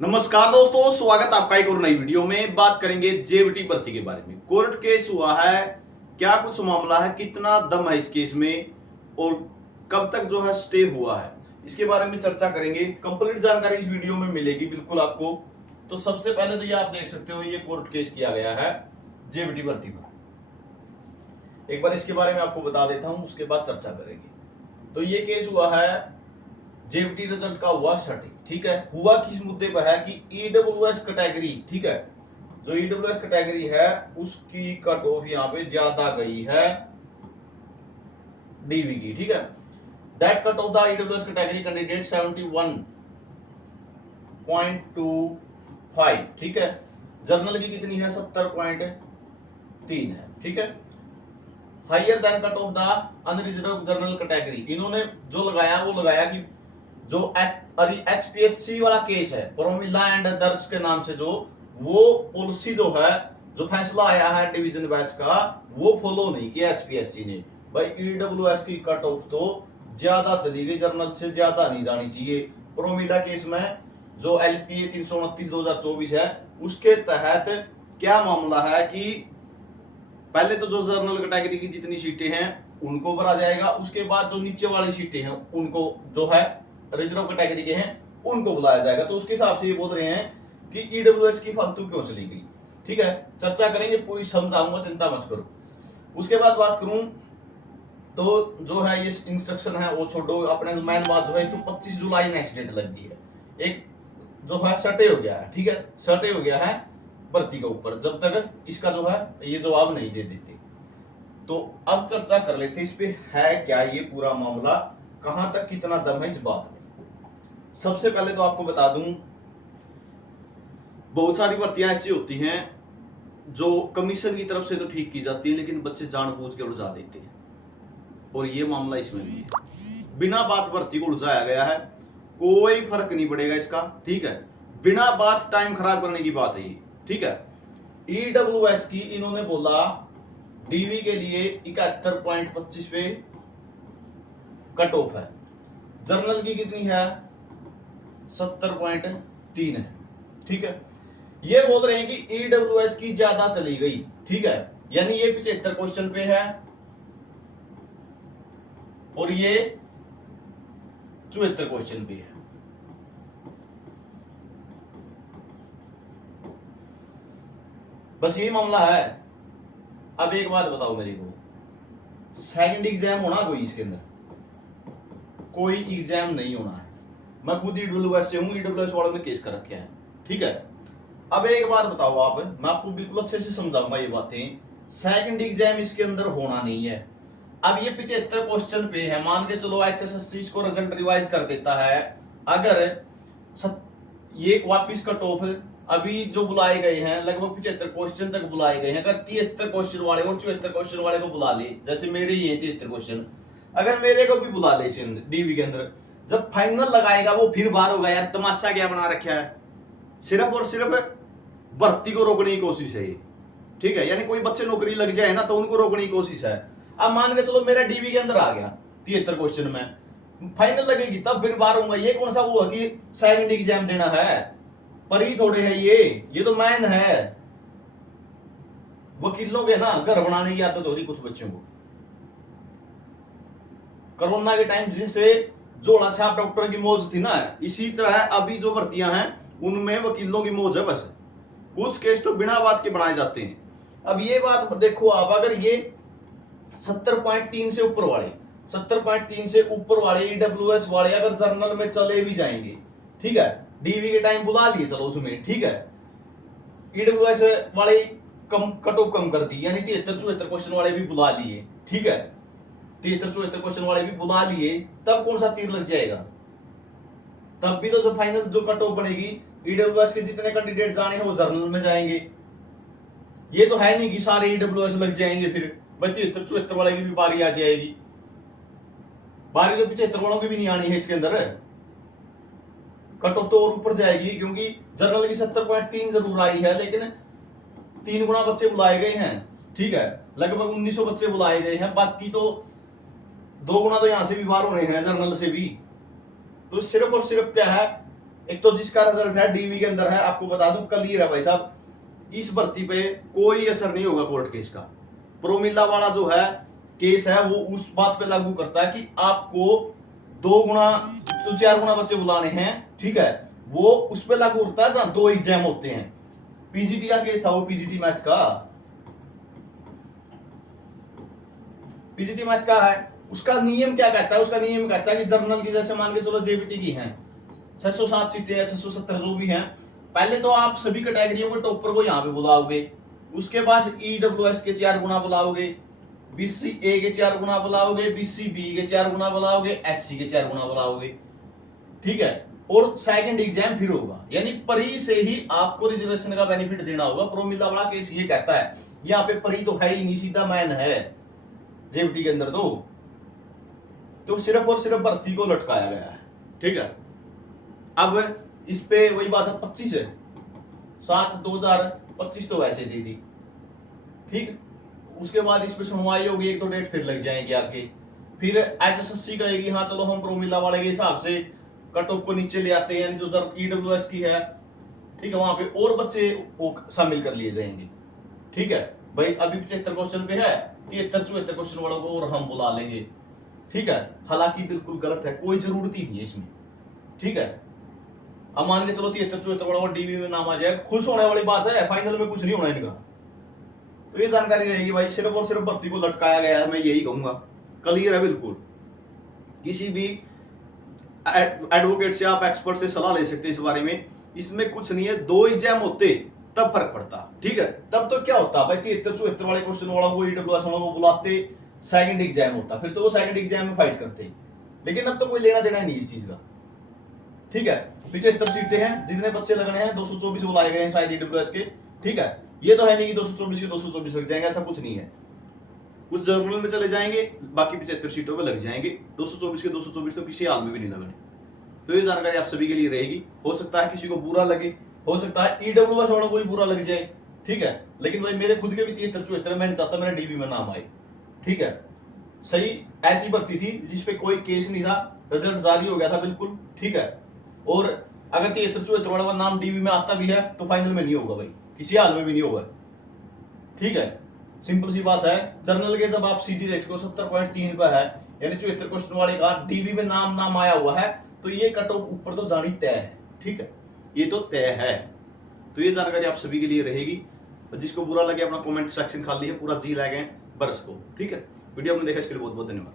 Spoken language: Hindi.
नमस्कार दोस्तों, स्वागत आपका एक और नई वीडियो में। बात करेंगे जेवीटी भर्ती के बारे में। कोर्ट केस हुआ है, क्या कुछ मामला है, कितना दम है इस केस में और कब तक जो है स्टे हुआ है, इसके बारे में चर्चा करेंगे। कंप्लीट जानकारी इस वीडियो में मिलेगी बिल्कुल आपको। तो सबसे पहले तो ये आप देख सकते हो, ये कोर्ट केस किया गया है जेवीटी भर्ती पर। एक बार इसके बारे में आपको बता देता हूं, उसके बाद चर्चा करेंगे। तो ये केस हुआ है जेवीटी रिजल्ट का हुआ सटी, ठीक है। हुआ किस मुद्दे पर है कि ईडब्ल्यूएस कैटेगरी, ठीक है, जो ईडब्ल्यूएस कैटेगरी है उसकी कट ऑफ यहाँ पे ज्यादा गई है डीवी की, ठीक है। That cut off the EWS category candidate 71.25, ठीक है। जर्नल की कितनी है? 70.3 है, ठीक है। Higher than cut off the unreserved general category, इन्होंने जो लगाया वो लगाया कि जो एचपीएससी वाला केस है, प्रोमिला एंड अदर्स के नाम से, जो वो पॉलिसी जो है, जो फैसला आया है डिवीजन बैच का, वो फॉलो नहीं किया एचपीएससी ने। भाई ईडब्ल्यूएस की कट ऑफ तो ज्यादा चली गई, जर्नल से ज्यादा नहीं जानी चाहिए। प्रोमिला केस में जो एलपीए 329/2024 है, उसके तहत क्या मामला है कि पहले तो जो जर्नल कैटेगरी की जितनी सीटें हैं उनको भरा जाएगा, उसके बाद जो नीचे वाली सीटें हैं उनको, जो है रिजर्व कैटेगरी के हैं, उनको बुलाया जाएगा। तो उसके हिसाब से ये बोल रहे हैं कि ईडब्ल्यूएस की फालतू क्यों चली गई, ठीक है। चर्चा करेंगे, पूरी समझाऊंगा, चिंता मत करो। उसके बाद बात करूं तो जो है ये इंस्ट्रक्शन है वो छोड़ो, अपने मेन बात जो है तो 25 जुलाई नेक्स्ट डेट लग गई है। एक जो है सटे हो गया है, ठीक है, सटे हो गया है भर्ती के ऊपर, जब तक इसका जो है ये जवाब नहीं दे देते। तो अब चर्चा कर लेते इस पे है क्या ये पूरा मामला, कहां तक कितना दम है इस बात में। सबसे पहले तो आपको बता दूं, बहुत सारी भर्तियां ऐसी होती हैं जो कमीशन की तरफ से तो ठीक की जाती है, लेकिन बच्चे जानबूझ के उलझा देते हैं, और ये मामला इसमें भी है। बिना बात भर्ती को उलझाया गया है, कोई फर्क नहीं पड़ेगा इसका, ठीक है। बिना बात टाइम खराब करने की बात है ये, ठीक है। ईडब्ल्यूएस की इन्होंने बोला डीवी के लिए 71.25 पे कट ऑफ है, जर्नल की कितनी है? 70.3 है, ठीक है। ये बोल रहे हैं कि ईडब्ल्यूएस की ज्यादा चली गई, ठीक है, यानी ये 75 क्वेश्चन पे है और ये 74 क्वेश्चन पे है। बस यही मामला है। अब एक बात बताओ मेरे को, सेकंड एग्जाम होना कोई इसके अंदर? कोई एग्जाम नहीं होना है। मैं खुद ईडब्ल्यूएस से हूं, ईडब्ल्यूएस वालों ने केस कर रखे हैं, ठीक है। अब एक बात बताओ आप, मैं आपको बिल्कुल अच्छे से समझाऊंगा ये बातें। सेकंड एग्जाम इसके अंदर होना नहीं है। अब ये 75 क्वेश्चन पे है, मान के चलो एचएसएससी इसको रिजल्ट रिवाइज कर देता है, अगर ये वापिस कट ऑफ अभी जो बुलाए गए हैं लगभग 75 क्वेश्चन तक बुलाए गए हैं, अगर 73 क्वेश्चन वाले और 74 क्वेश्चन वाले को बुला ले, जैसे मेरे ही है 73 क्वेश्चन, अगर मेरे को भी बुला ले डीवी के अंदर, जब फाइनल लगाएगा वो फिर बाहर होगा। यार तमाशा क्या बना रखा है, सिर्फ और सिर्फ भर्ती को रोकने की कोशिश है ये, ठीक है। यानी कोई बच्चे नौकरी लग जाए ना तो उनको रोकने की कोशिश है। अब मान के चलो मेरा डीवी के अंदर आ गया 73 क्वेश्चन में, फाइनल लगेगी तब फिर बाहर होऊंगा। ये कौन सा वो है कि सेकंड एग्जाम देना है? पर ही थोड़े है ये तो मैन है। वकीलों के ना घर बनाने की आदत हो रही कुछ बच्चों को। कोरोना के टाइम जिनसे जोड़ा छाप डॉक्टर की मौज थी ना, इसी तरह अभी जो भर्तियां हैं उनमें वकीलों की मौज है। बस कुछ केस तो बिना बात के बनाए जाते हैं। अब ये बात देखो आप, अगर ये 70.3 से ऊपर वाले, 70.3 से ऊपर वाले ईडब्ल्यूएस वाले अगर जर्नल में चले भी जाएंगे, ठीक है, डीवी के टाइम बुला लिए चलो उसमें, ठीक है, ईडब्ल्यूएस वाले कम कट ऑफ कम कर दी, यानी 73-74 क्वेश्चन वाले भी बुला लिए, ठीक है, 73-74 क्वेश्चन वाले भी बुला लिए, तब कौन सा तीर लग जाएगा? तब भी तो जो फाइनल जो कट ऑफ बनेगी, ईडब्ल्यूएस के जितने कैंडिडेट जाने हैं वो जर्नल में जाएंगे। ये तो है नहीं कि सारे ईडब्ल्यूएस लग जाएंगे, फिर 73-74 वाले की भी बारी आ जाएगी। बारी तो 75 वालों की भी नहीं आनी है इसके अंदर, कट ऑफ तो और ऊपर जाएगी, क्योंकि जर्नल की 70.3 जरूर आई है, लेकिन 3 गुना बच्चे बुलाए गए हैं, ठीक है, लगभग 1900 बच्चे बुलाए गए हैं, बाकी तो 2 गुना तो यहां से भी बाहर होने हैं जर्नल से भी। तो सिर्फ और सिर्फ क्या है, एक तो जिसका रिजल्ट है डीवी के अंदर है, आपको बता दूं क्लियर है भाई साहब, इस भर्ती पे कोई असर नहीं होगा कोर्ट केस का। प्रोमिला वाला जो है केस है वो उस बात पे लागू करता है कि आपको 2 गुना तो 4 गुना बच्चे बुलाने हैं, ठीक है, वो उस पे लागू होता है जहां 2 एग्जाम होते हैं। पीजीटी का केस था वो, पीजीटी मैथ का, पीजीटी मैथ का है। उसका नियम क्या कहता है, उसका नियम कहता है कि जर्नल की जैसे मान के चलो जेबीटी की है 607 सीटें या 670 जो भी हैं, पहले तो आप सभी कैटेगरियों के टॉपर को यहाँ पे बुलाओगे, उसके बाद ईडब्ल्यूएस के 4 गुना बुलाओगे, बीसीए के 4 गुना बुलाओगे, बीसीबी के 4 गुना बुलाओगे, एससी के 4 गुना बुलाओगे, ठीक है, और सेकंड एग्जाम फिर होगा, यानी परी से ही आपको रिजर्वेशन का बेनिफिट देना होगा। प्रोमिला वाला केस ये कहता है, यहाँ पे परी तो है ही नहीं, सीधा मैन है जेबीटी के अंदर तो सिर्फ और सिर्फ भर्ती को लटकाया गया है, ठीक है। अब इस पे वही बात है, 25/7/2025 तो वैसे दे दी, ठीक। उसके बाद इस पे सुनवाई होगी, 1-2 डेट फिर लग जाएंगे आके, फिर एचएसएससी कहेगी हाँ चलो हम प्रोमिला वाले के हिसाब से कट ऑफ को नीचे ले आते हैं, यानी जो ईडब्ल्यूएस की है, ठीक है, वहां पे और बच्चे शामिल कर लिए जाएंगे, ठीक है भाई। अभी 75 क्वेश्चन पे है, 73-74 क्वेश्चन वालों को और हम बुला लेंगे, ठीक है। हालांकि बिल्कुल गलत है, कोई जरूरत ही नहीं है इसमें, ठीक है। अब मान के चलो 73-74 वालों को डीवी में नाम आ जाए, खुश होने वाली बात है, फाइनल में कुछ नहीं होना इनका। तो ये जानकारी रहेगी भाई, सिर्फ और सिर्फ भर्ती को लटकाया गया है, मैं यही कहूंगा, क्लियर है बिल्कुल। किसी भी एडवोकेट से आप एक्सपर्ट से सलाह ले सकते हैं इस बारे में, इसमें कुछ नहीं है। 2 एग्जाम होते तब फर्क पड़ता, ठीक है। तब तो क्या होता भाई, 73-74 वाले क्वेश्चन वाला वो ईडब्ल्यूएस वालों को बुलाते, सेकंड एग्जाम होता, फिर तो वो सेकंड एग्जाम में फाइट करते, लेकिन अब तो कोई लेना देना नहीं इस चीज का, ठीक है। 75 सीटें हैं, जितने बच्चे लगने हैं 224 बुलाए गए हैं शायद ईडब्ल्यूएस के, ठीक है। ये तो है नहीं कि 224 के 224 लग जाएंगे, ऐसा कुछ नहीं है। उस जर्नल में चले जाएंगे, बाकी 75 सीटों पे लग जाएंगे, 224 के 224 तो किसी हाल में भी नहीं लगने। तो ये जानकारी आप सभी के लिए रहेगी। हो सकता है किसी को बुरा लगे, हो सकता है ईडब्ल्यूएस वालों को भी बुरा लग जाए, ठीक है, लेकिन भाई मेरे खुद के भी 73-74, मैं नहीं चाहता मेरा डीवी में नाम आए, ठीक है। सही ऐसी भर्ती थी जिसपे कोई केस नहीं था, रिजल्ट जारी हो गया था बिल्कुल, ठीक है। और अगर 73-74 वाला का नाम डीवी में आता भी है तो फाइनल में नहीं होगा भाई, किसी हाल में भी नहीं होगा, ठीक है। सिंपल सी बात है। जर्नल के जब आप सीधी देखो 70.3 पर है, यानी 74 क्वेश्चन वाले का डीवी में नाम आया हुआ है, तो ये कट ऑफ ऊपर तो जानी तय है, ठीक है, ये तो तय है। तो ये जानकारी आप सभी के लिए रहेगी। जिसको बुरा लगे अपना कमेंट सेक्शन खाली है, पूरा जी लगे बरस को, ठीक है। वीडियो आपने देखा इसके लिए बहुत बहुत धन्यवाद।